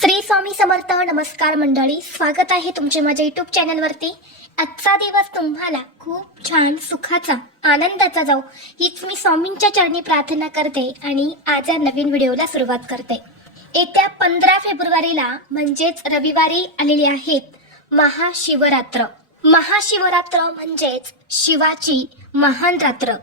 श्री स्वामी समर्थ नमस्कार मंडळी. स्वागत आहे तुमचे माझ्या युट्यूब चॅनलवरती आजचा दिवस तुम्हाला खूप छान सुखाचा आनंदाचा जाऊ हीच मी स्वामींच्या चरणी प्रार्थना करते आणि आज या नवीन व्हिडिओला सुरुवात करते. येत्या पंधरा फेब्रुवारीला म्हणजेच रविवारी आलेली आहेत महाशिवरात्र. महाशिवरात्र म्हणजेच शिवाची महान रात्र.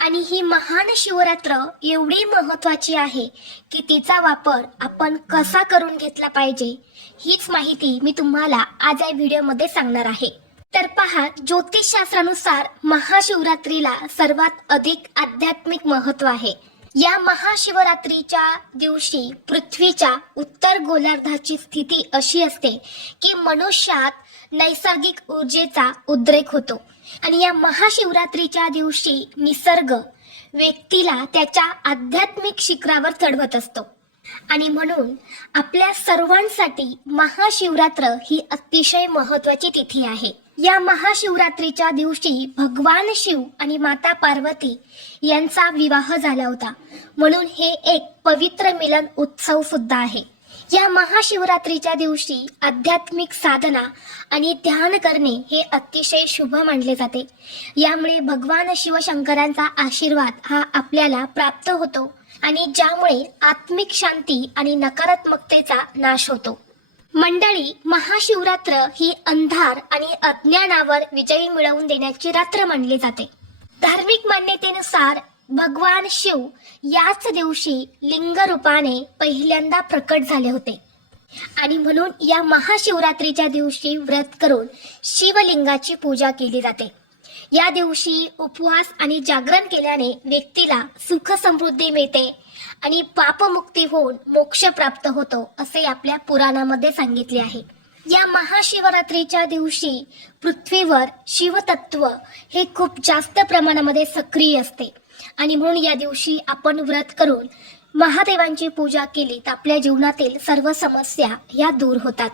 आणि ही महान शिवरात्र एवढी महत्वाची आहे की तिचा वापर आपण कसा करून घेतला पाहिजे हीच माहिती मी तुम्हाला आज या व्हिडिओमध्ये सांगणार आहे. तर पहा ज्योतिषशास्त्रानुसार महाशिवरात्रीला सर्वात अधिक आध्यात्मिक महत्त्व आहे. या महाशिवरात्रीच्या दिवशी पृथ्वीच्या उत्तर गोलार्धाची स्थिती अशी असते की मनुष्यात नैसर्गिक ऊर्जेचा उद्रेक होतो. आणि या महाशिवरात्रीच्या दिवशी निसर्ग व्यक्तीला त्याच्या आध्यात्मिक शिखरावर चढवत असतो. आणि म्हणून आपल्या सर्वांसाठी महाशिवरात्र ही अतिशय महत्वाची तिथी आहे. या महाशिवरात्रीच्या दिवशी भगवान शिव आणि माता पार्वती यांचा विवाह झाला होता. म्हणून हे एक पवित्र मिलन उत्सव सुद्धा आहे. या महाशिवरात्रीच्या दिवशी आध्यात्मिक साधना आणि ध्यान करणे हे अतिशय शुभ मानले जाते. यामुळे भगवान शिवशंकरांचा आशीर्वाद हा आपल्याला प्राप्त होतो आणि ज्यामुळे आत्मिक शांती आणि नकारात्मकतेचा नाश होतो. मंडळी महाशिवरात्र ही अंधार आणि अज्ञानावर विजयी मिळवून देण्याची रात्र मानली जाते. धार्मिक मान्यतेनुसार भगवान शिव याच दिवशी लिंग रूपाने पहिल्यांदा प्रकट झाले होते. आणि म्हणून या महाशिवरात्रीच्या दिवशी व्रत करून शिवलिंगाची पूजा केली जाते. या दिवशी उपवास आणि जागरण केल्याने व्यक्तीला सुख समृद्धी मिळते आणि पापमुक्ती होऊन मोक्ष प्राप्त होतो असे आपल्या पुराणामध्ये सांगितले आहे. या महाशिवरात्रीच्या दिवशी पृथ्वीवर शिवतत्व हे खूप जास्त प्रमाणामध्ये सक्रिय असते. आणि म्हणून या दिवशी आपण व्रत करून महादेवांची पूजा केली तर आपल्या जीवनातील सर्व समस्या या दूर होतात.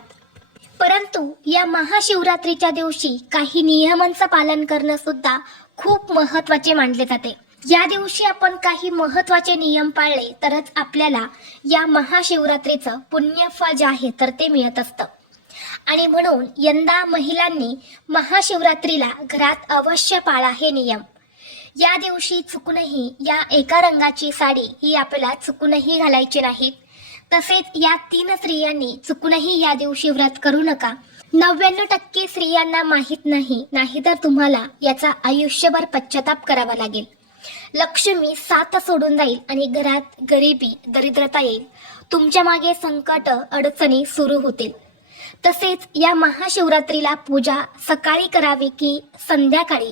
परंतु या महाशिवरात्रीच्या दिवशी काही नियमांचं पालन करणं सुद्धा खूप महत्त्वाचे मानले जाते. या दिवशी आपण काही महत्त्वाचे नियम पाळले तरच आपल्याला या महाशिवरात्रीचं पुण्यफळ जे आहे तर ते मिळत असतं. आणि म्हणून यंदा महिलांनी महाशिवरात्रीला घरात अवश्य पाळा हे नियम. या दिवशी चुकूनही या एका रंगाची साडी ही आपल्याला चुकूनही घालायची नाहीत तसेच या तीन स्त्रियांनी चुकूनही या दिवशी व्रत करू नका. नव्याण्णव टक्के स्त्रियांना माहीत नाही नाहीतर तुम्हाला याचा आयुष्यभर पश्चाताप करावा लागेल. लक्ष्मी साथ सोडून जाईल आणि घरात गरिबी दरिद्रता येईल. तुमच्या मागे संकट अडचणी सुरू होतील. तसेच या महाशिवरात्रीला पूजा सकाळी करावी की संध्याकाळी?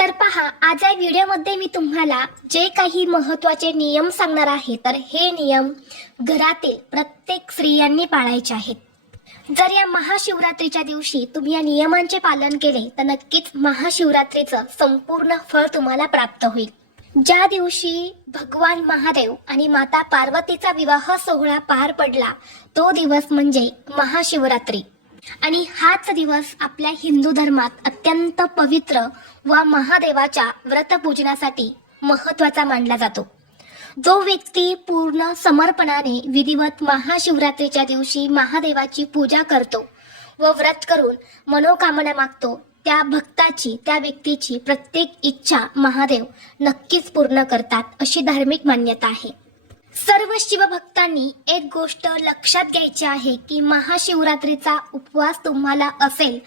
तर पहा आज या व्हिडिओमध्ये मी तुम्हाला जे काही महत्त्वाचे नियम सांगणार आहे तर हे नियम घरातील प्रत्येक स्त्रियांनी पाळायचे आहेत. जर या महाशिवरात्रीच्या दिवशी तुम्ही या नियमांचे पालन केले तर नक्कीच महाशिवरात्रीचं संपूर्ण फळ तुम्हाला प्राप्त होईल. ज्या दिवशी भगवान महादेव आणि माता पार्वतीचा विवाह सोहळा पार पडला तो दिवस म्हणजे महाशिवरात्री. आणि हाच दिवस आपल्या हिंदू धर्मात अत्यंत पवित्र व महादेवाच्या व्रतपूजनासाठी महत्त्वाचा मानला जातो. जो व्यक्ती पूर्ण समर्पणाने विधिवत महाशिवरात्रीच्या दिवशी महादेवाची पूजा करतो व व्रत करून मनोकामना मागतो त्या भक्ताची त्या व्यक्तीची प्रत्येक इच्छा महादेव नक्कीच पूर्ण करतात अशी धार्मिक मान्यता आहे. सर्व शिवभक्तांनी एक गोष्ट लक्षात घ्यायची आहे की महाशिवरात्रीचा उपवास तुम्हाला असेल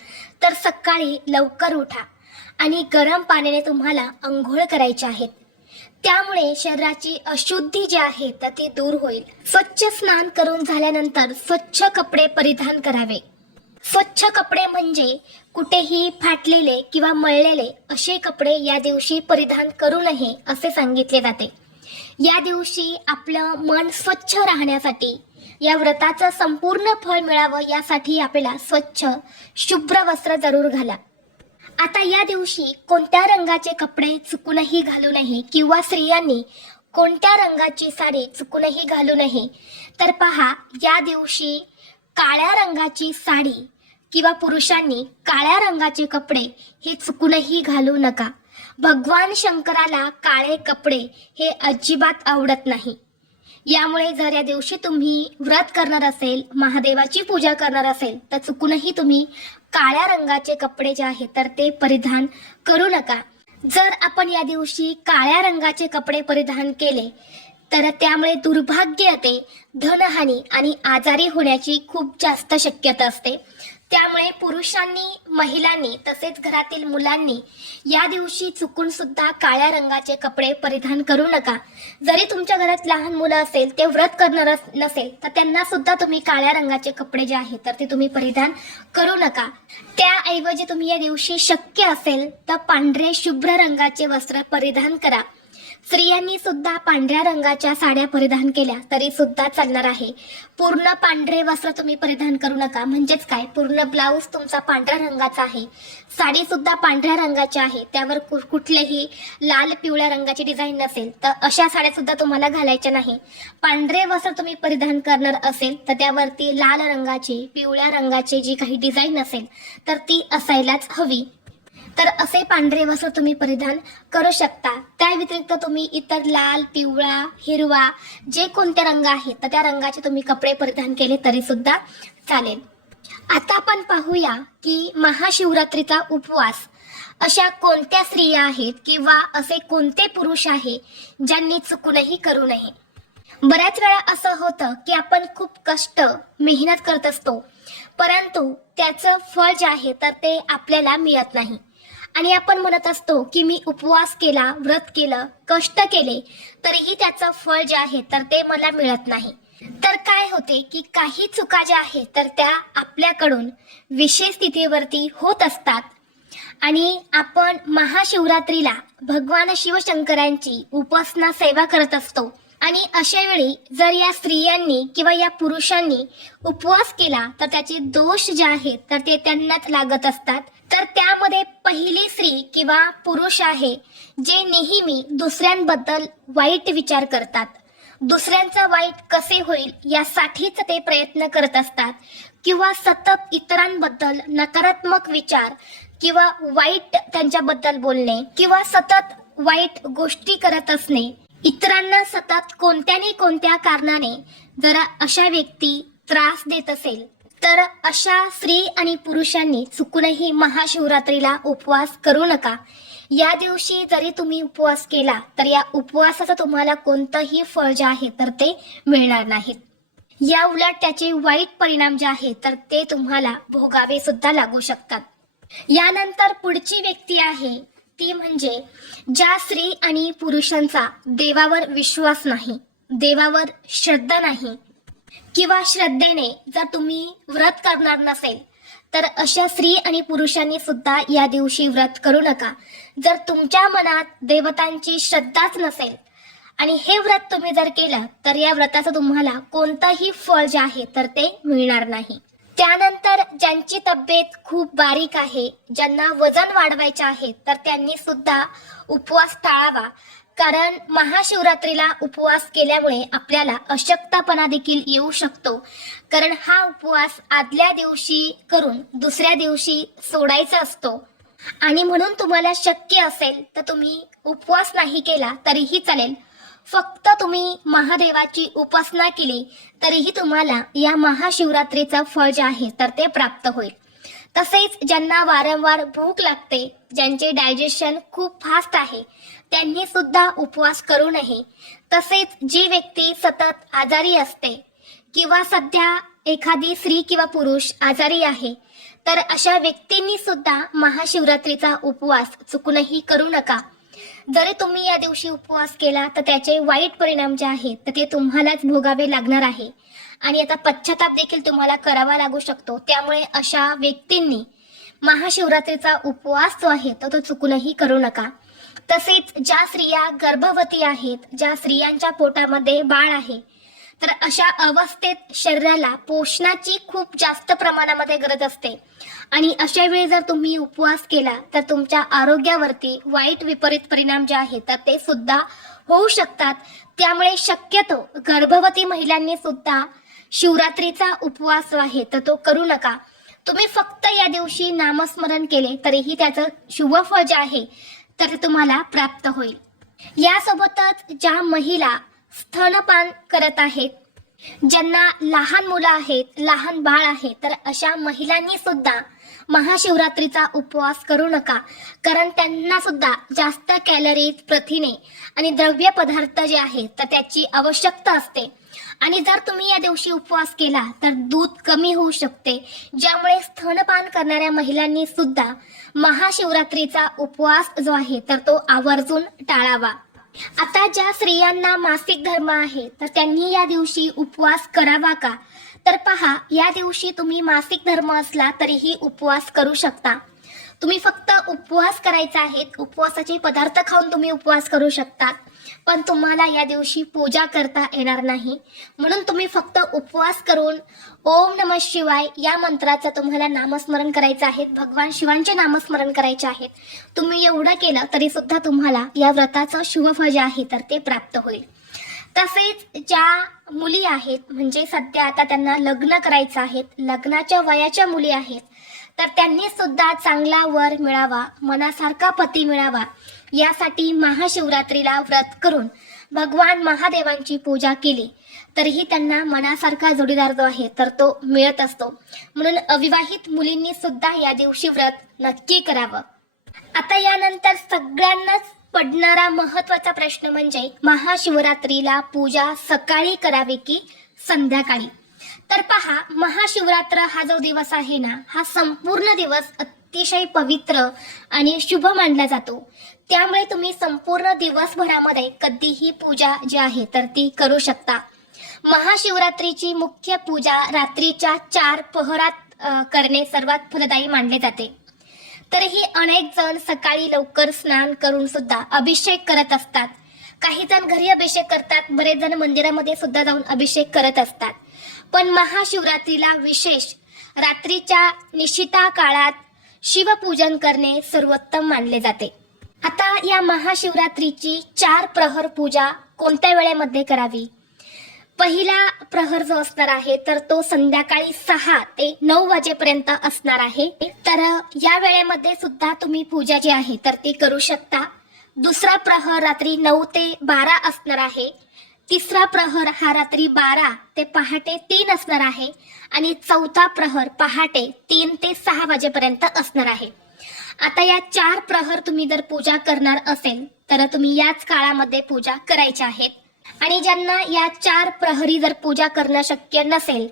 तर सकाळी लवकर उठा आणि गरम पाण्याने तुम्हाला अंघोळ करायचे आहेत. त्यामुळे शरीराची अशुद्धी जी आहे तर ती दूर होईल. स्वच्छ स्नान करून झाल्यानंतर स्वच्छ कपडे परिधान करावे. स्वच्छ कपडे म्हणजे कुठेही फाटलेले किंवा मळलेले असे कपडे या दिवशी परिधान करू नये असे सांगितले जाते. या दिवशी आपलं मन स्वच्छ राहण्यासाठी या व्रताचं संपूर्ण फळ मिळावं यासाठी आपल्याला स्वच्छ शुभ्र वस्त्र जरूर घाला. आता या दिवशी कोणत्या रंगाचे कपडे चुकूनही घालू नये किंवा स्त्रियांनी कोणत्या रंगाची साडी चुकूनही घालू नये तर पहा या दिवशी काळ्या रंगाची साडी किंवा पुरुषांनी काळ्या रंगाचे कपडे हे चुकूनही घालू नका. भगवान शंकराला काळे कपडे हे अजिबात आवडत नाही. यामुळे जर या दिवशी तुम्ही व्रत करणार असेल महादेवाची पूजा करणार असेल तर चुकूनही तुम्ही काळ्या रंगाचे कपडे जे आहेत तर ते परिधान करू नका. जर आपण या दिवशी काळ्या रंगाचे कपडे परिधान केले तर त्यामुळे दुर्भाग्य येते धनहानी आणि आजारी होण्याची खूप जास्त शक्यता असते. त्यामुळे पुरुषांनी महिलांनी तसेच घरातील मुलांनी या दिवशी चुकून सुद्धा काळ्या रंगाचे कपडे परिधान करू नका. जरी तुमच्या घरात लहान मुलं असेल ते व्रत करणार नसेल तर त्यांना सुद्धा तुम्ही काळ्या रंगाचे कपडे जे आहेत तर ते तुम्ही परिधान करू नका. त्याऐवजी तुम्ही या दिवशी शक्य असेल तर पांढरे शुभ्र रंगाचे वस्त्र परिधान करा. स्त्रियांनी सुद्धा पांढऱ्या रंगाच्या साड्या परिधान केल्या तरी सुद्धा चालणार आहे. पूर्ण पांढरे वस्त्र तुम्ही परिधान करू नका. म्हणजेच काय? पूर्ण ब्लाऊज तुमचा पांढऱ्या रंगाचा आहे. साडी सुद्धा पांढऱ्या रंगाची आहे. त्यावर कु- कुठलेही लाल पिवळ्या रंगाची डिझाईन नसेल तर अशा साड्या सुद्धा तुम्हाला घालायच्या नाही. पांढरे वस्त्र तुम्ही परिधान करणार असेल तर त्यावरती लाल रंगाची पिवळ्या रंगाची जी काही डिझाईन असेल तर ती असायलाच हवी. तर असे पांढरे वस्त्र तुम्ही परिधान करू शकता. त्या व्यतिरिक्त तुम्ही इतर लाल पिवळा हिरवा जे कोणते रंग आहेत तर त्या रंगाचे तुम्ही कपडे परिधान केले तरी सुद्धा चालेल. आता आपण पाहूया की महाशिवरात्रीचा उपवास अशा कोणत्या स्त्रिया आहेत किंवा असे कोणते पुरुष आहे ज्यांनी चुकूनही करू नये? बऱ्याच वेळा असं होतं की आपण खूप कष्ट मेहनत करत असतो परंतु त्याचं फळ जे आहे तर ते आपल्याला मिळत नाही. आणि आपण म्हणत असतो की मी उपवास केला व्रत केलं कष्ट केले तरीही त्याचं फळ जे आहे तर ते मला मिळत नाही. तर काय होते की काही चुका ज्या आहेत तर त्या आपल्याकडून विशेष स्थितीवरती होत असतात. आणि आपण महाशिवरात्रीला भगवान शिवशंकरांची उपासना सेवा करत असतो. आणि अशा वेळी जर या स्त्रियांनी किंवा या पुरुषांनी उपवास केला तर त्याचे दोष जे आहेत तर ते त्यांनाच लागत असतात. तर त्यामध्ये पहिली स्त्री किंवा पुरुष आहे जे नेहमी दुसऱ्यांबद्दल वाईट विचार करतात. दुसऱ्यांचा वाईट कसे होईल यासाठीच ते प्रयत्न करत असतात किंवा सतत इतरांबद्दल नकारात्मक विचार किंवा वाईट त्यांच्याबद्दल बोलणे किंवा सतत वाईट गोष्टी करत असणे. इतरांना सतत कोणत्याने कोणत्या कारणाने जरा अशा व्यक्ती त्रास देत असेल तर अशा स्त्री आणि पुरुषांनी चुकूनही महाशिवरात्रीला उपवास करू नका. या दिवशी जरी तुम्ही उपवास केला तर या उपवासाचं तुम्हाला कोणतंही फळ जे आहे तर ते मिळणार नाहीत. या उलट त्याचे वाईट परिणाम जे आहे तर ते तुम्हाला भोगावे सुद्धा लागू शकतात. यानंतर पुढची व्यक्ती आहे ती म्हणजे ज्या स्त्री आणि पुरुषांचा देवावर विश्वास नाही देवावर श्रद्धा नाही किंवा श्रद्धेने जर तुम्ही व्रत करणार नसेल तर अशा स्त्री आणि पुरुषांनी सुद्धा या दिवशी व्रत करू नका. जर तुमच्या मनात देवतांची श्रद्धाच नसेल आणि हे व्रत तुम्ही जर केलं तर या व्रताचं तुम्हाला कोणतंही फळ जे आहे तर ते मिळणार नाही. त्यानंतर ज्यांची तब्येत खूप बारीक आहे ज्यांना वजन वाढवायचे आहे तर त्यांनी सुद्धा उपवास टाळावा. कारण महाशिवरात्रीला उपवास केल्यामुळे आपल्याला अशक्तपणा देखील येऊ शकतो. कारण हा उपवास आदल्या दिवशी करून दुसऱ्या दिवशी सोडायचा असतो. आणि म्हणून तुम्हाला शक्य असेल तर तुम्ही उपवास नाही केला तरीही चालेल. फक्त तुम्ही महादेवाची उपासना केली तरीही तुम्हाला या महाशिवरात्रीचं फळ जे आहे तर ते प्राप्त होईल. तसेच ज्यांना वारंवार भूक लागते ज्यांचे डायजेशन खूप फास्ट आहे त्यांनी सुद्धा उपवास करू नये. तसेच जी व्यक्ती सतत आजारी असते किंवा सध्या एखादी स्त्री किंवा पुरुष आजारी आहे तर अशा व्यक्तींनी सुद्धा महाशिवरात्रीचा उपवास चुकूनही करू नका. जरी तुम्ही या दिवशी उपवास केला तर त्याचे वाईट परिणाम जे आहेत तर ते तुम्हालाच भोगावे लागणार आहे. आणि आता पश्चाताप देखील तुम्हाला करावा लागू शकतो. त्यामुळे अशा व्यक्तींनी महाशिवरात्रीचा उपवास जो आहे तो तो चुकूनही करू नका. तसेच ज्या स्त्रिया गर्भवती आहेत ज्या स्त्रियांच्या पोटामध्ये बाळ आहे तर अशा अवस्थेत शरीराला पोषणाची खूप जास्त प्रमाणामध्ये गरज असते. आणि अशा वेळी जर तुम्ही उपवास केला तर तुमच्या आरोग्यावरती वाईट विपरीत परिणाम जे आहेत तर ते सुद्धा होऊ शकतात. त्यामुळे शक्यतो गर्भवती महिलांनी सुद्धा शिवरात्रीचा उपवास आहे तर तो करू नका. तुम्ही फक्त या दिवशी नामस्मरण केले तरीही त्याचं शुभफळ जे आहे तर तुम्हाला प्राप्त होईल. यासोबतच ज्या महिला स्तनपान करत आहेत ज्यांना लहान मुलं आहेत लहान बाळ आहे तर अशा महिलांनी सुद्धा महाशिवरात्रीचा उपवास करू नका. कारण त्यांना सुद्धा जास्त कॅलरीज प्रथिने आणि द्रव्य पदार्थ जे आहेत तर त्याची आवश्यकता असते. आणि जर तुम्ही या दिवशी उपवास केला तर दूध कमी होऊ शकते. ज्यामुळे स्तनपान करणाऱ्या महिलांनी सुद्धा महाशिवरात्रीचा उपवास जो आहे तर तो आवर्जून टाळावा. आता ज्या स्त्रियांना मासिक धर्म आहे तर त्यांनी या दिवशी उपवास करावा का? तर पहा या दिवशी तुम्ही मासिक धर्म असला तरीही उपवास करू शकता. तुम्ही फक्त उपवास करायचा आहे उपवासाचे पदार्थ खाऊन तुम्ही उपवास करू शकतात. पण तुम्हाला या दिवशी पूजा करता येणार नाही. म्हणून तुम्ही फक्त उपवास करून ओम नम शिवाय या मंत्राचं तुम्हाला नामस्मरण करायचं आहे. भगवान शिवांचे नामस्मरण करायचे आहेत तुम्ही एवढं केलं तरी सुद्धा तुम्हाला या व्रताचं शुभफळ जे आहे तर ते प्राप्त होईल. तसेच ज्या मुली आहेत म्हणजे सध्या आता त्यांना लग्न करायचं आहेत लग्नाच्या वयाच्या मुली आहेत तर त्यांनी सुद्धा चांगला वर मिळावा मनासारखा पती मिळावा यासाठी महाशिवरात्रीला व्रत करून भगवान महादेवांची पूजा केली. तरीही त्यांना मनासारखा जोडीदार जो आहे तर तो मिळत असतो. म्हणून अविवाहित मुलींनी सुद्धा या दिवशी व्रत नक्की करावं. आता यानंतर सगळ्यांनाच पडणारा महत्त्वाचा प्रश्न म्हणजे महाशिवरात्रीला पूजा सकाळी करावी की संध्याकाळी? तर पहा महाशिवरात्र हा जो दिवस आहे ना हा संपूर्ण दिवस अतिशय पवित्र आणि शुभ मानला जातो. त्यामुळे तुम्ही संपूर्ण दिवसभरामध्ये कधीही पूजा जी आहे तर ती करू शकता. महाशिवरात्रीची मुख्य पूजा रात्रीच्या चार पहरात करणे सर्वात फलदायी मानले जाते. तरीही अनेक जण सकाळी लवकर स्नान करून सुद्धा अभिषेक करत असतात. काही जण घरी अभिषेक करतात बरेच जण मंदिरामध्ये सुद्धा जाऊन अभिषेक करत असतात. पण महाशिवरात्रीला विशेष रात्रीच्या निशिता काळात शिवपूजन करणे सर्वोत्तम मानले जाते. आता या महाशिवरात्रीची चार प्रहर पूजा कोणत्या वेळेमध्ये करावी? पहिला प्रहर जो असणार आहे तर तो संध्याकाळी सहा ते नऊ वाजेपर्यंत असणार आहे. तर या वेळेमध्ये सुद्धा तुम्ही पूजा जी आहे तर ती करू शकता. दुसरा प्रहर रात्री नऊ ते बारा असणार आहे. तिसरा प्रहर हा रात्री बारा ते पहाटे तीन असणार आहे आणि चौथा प्रहर पहाटे तीन ते सहा वाजेपर्यंत असणार आहे. आता या चार प्रहर तुम्ही जर पूजा करणार असेल तर तुम्ही याच काळामध्ये पूजा करायच्या आहेत. आणि ज्यांना या चार प्रहरी जर पूजा करणं शक्य नसेल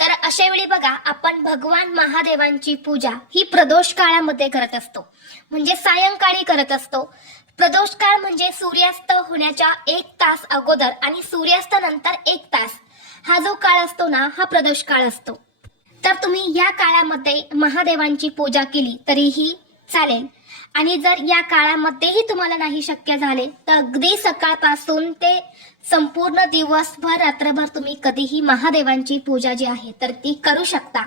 तर अशा वेळी बघा आपण भगवान महादेवांची पूजा ही प्रदोष काळामध्ये करत असतो. म्हणजे सायंकाळी करत असतो. प्रदोष काळ म्हणजे सूर्यास्त होण्याच्या एक तास अगोदर आणि सूर्यास्त नंतर एक तास. हा जो काळ असतो ना हा प्रदोष काळ असतो. तर तुम्ही या काळामध्ये महादेवांची पूजा केली तरीही चालेल. आणि जर या काळामध्येही तुम्हाला नाही शक्य झाले तर अगदी सकाळपासून ते संपूर्ण दिवसभर रात्रभर तुम्ही कधीही महादेवांची पूजा जी आहे तर ती करू शकता.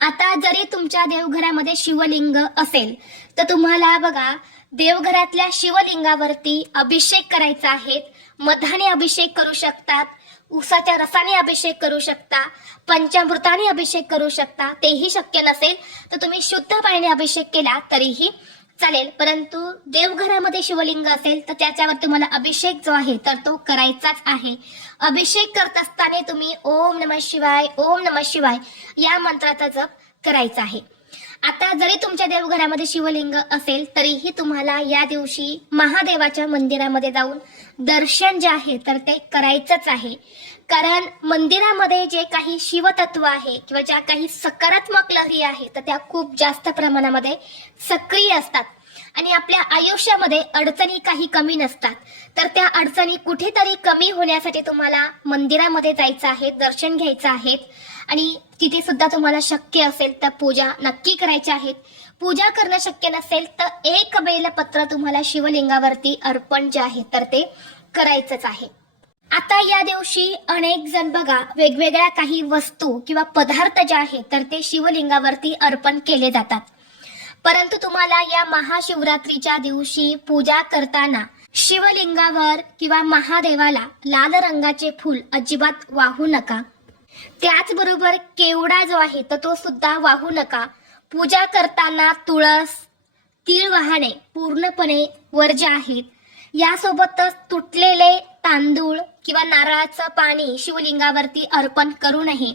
आता जरी तुमच्या देवघरामध्ये शिवलिंग असेल तर तुम्हाला बघा देवघरातल्या शिवलिंगावरती अभिषेक करायचा आहे. मधाने अभिषेक करू शकतात उसाच्या रसाने अभिषेक करू शकता पंचामृताने अभिषेक करू शकता तेही शक्य नसेल तर तुम्ही शुद्ध पाण्याने अभिषेक केला तरीही चालेल. परंतु देवघरामध्ये शिवलिंग असेल तर त्याच्यावर तुम्हाला अभिषेक जो आहे तर तो करायचाच आहे. अभिषेक करत असताना तुम्ही ओम नम शिवाय ओम नम शिवाय या मंत्राचा जप करायचा आहे. आता जरी तुमच्या देवघरामध्ये शिवलिंग असेल तरीही तुम्हाला या दिवशी महादेवाच्या मंदिरामध्ये जाऊन दर्शन जे आहे तर ते करायचंच आहे. कारण मंदिरामध्ये जे काही शिवतत्व आहे किंवा ज्या काही सकारात्मक लहरी आहे तर त्या खूप जास्त प्रमाणामध्ये सक्रिय असतात. आणि आपल्या आयुष्यामध्ये अडचणी काही कमी नसतात. तर त्या अडचणी कुठेतरी कमी होण्यासाठी तुम्हाला मंदिरामध्ये जायचं आहे दर्शन घ्यायचं आहे. आणि तिथे सुद्धा तुम्हाला शक्य असेल तर पूजा नक्की करायच्या आहेत पूजा करणं शक्य नसेल तर एक बेलपत्र तुम्हाला शिवलिंगावरती अर्पण जे आहे तर ते करायचंच आहे. आता या दिवशी अनेक जण बघा वेगवेगळ्या काही वस्तू किंवा पदार्थ जे आहेत तर ते शिवलिंगावरती अर्पण केले जातात. परंतु तुम्हाला या महाशिवरात्रीच्या दिवशी पूजा करताना शिवलिंगावर किंवा महादेवाला लाल रंगाचे फूल अजिबात वाहू नका. त्याचबरोबर केवडा जो आहे तर तो सुद्धा वाहू नका. पूजा करताना तुळस तीळ वाहणे पूर्णपणे वर्ज्य आहेत यासोबतच तुटलेले तांदूळ किंवा नारळाचं पाणी शिवलिंगावरती अर्पण करू नये.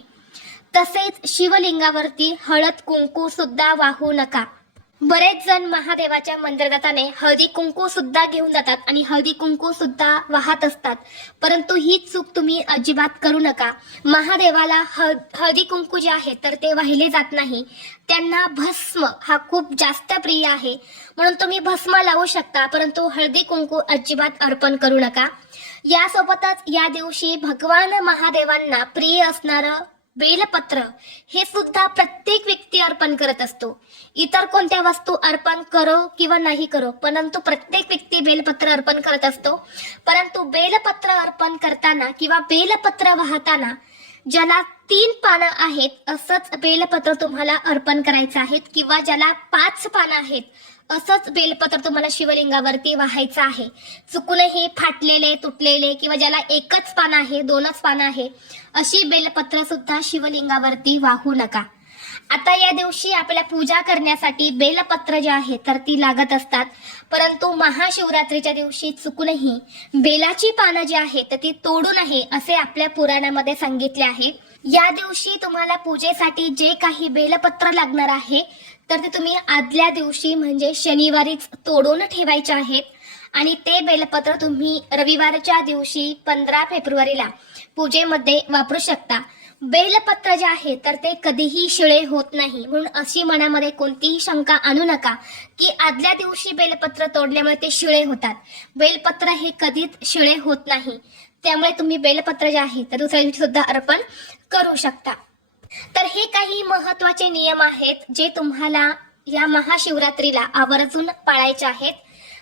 तसेच शिवलिंगावरती हळद कुंकू सुद्धा वाहू नका. बरेच जण महादेवाच्या मंदिर जाताने हळदी कुंकू सुद्धा घेऊन जातात आणि हळदी कुंकू सुद्धा वाहत असतात. परंतु ही चूक तुम्ही अजिबात करू नका. महादेवाला हळ हळदी कुंकू जे आहे तर ते वाहिले जात नाही. त्यांना भस्म हा खूप जास्त प्रिय आहे. म्हणून तुम्ही भस्म लावू शकता परंतु हळदी कुंकू अजिबात अर्पण करू नका. यासोबतच या दिवशी भगवान महादेवांना प्रिय असणारं बेलपत्र हे सुद्धा प्रत्येक व्यक्ती अर्पण करत असतो. इतर कोणत्या वस्तू अर्पण करो किंवा नाही करो परंतु प्रत्येक व्यक्ती बेलपत्र अर्पण करत असतो. परंतु बेलपत्र अर्पण करताना किंवा बेलपत्र वाहताना ज्याला तीन पानं आहेत असंच बेलपत्र तुम्हाला अर्पण करायचं आहे किंवा ज्याला पाच पानं आहेत असंच बेलपत्र तुम्हाला शिवलिंगावरती वाहायचं आहे. चुकूनही फाटलेले तुटलेले किंवा ज्याला एकच पान आहे दोनच पानं आहे अशी बेलपत्र सुद्धा शिवलिंगावरती वाहू नका. आता या दिवशी आपल्या पूजा करण्यासाठी बेलपत्र जे आहे तर ती लागत असतात. परंतु महाशिवरात्रीच्या दिवशी चुकूनही बेलाची पानं जी आहेत तर ती तोडू नये असे आपल्या पुराणामध्ये सांगितले आहे. या दिवशी तुम्हाला पूजेसाठी जे काही बेलपत्र लागणार आहे तर ते तुम्ही आदल्या दिवशी म्हणजे शनिवारीच तोडून ठेवायचे आहेत. आणि ते बेलपत्र तुम्ही रविवारच्या दिवशी पंधरा फेब्रुवारीला पूजेमध्ये वापरू शकता. बेलपत्र जे आहे तर ते कधीही शिळे होत नाही. म्हणून अशी मनामध्ये कोणतीही शंका आणू नका की आदल्या दिवशी बेलपत्र तोडल्यामुळे ते शिळे होतात. बेलपत्र हे कधीच शिळे होत नाही. त्यामुळे तुम्ही बेलपत्र जे आहे तर दुसऱ्या दिवशी सुद्धा अर्पण करू शकता. तर हे काही महत्त्वाचे नियम आहेत जे तुम्हाला या महाशिवरात्रीला आवर्जून पाळायचे आहेत.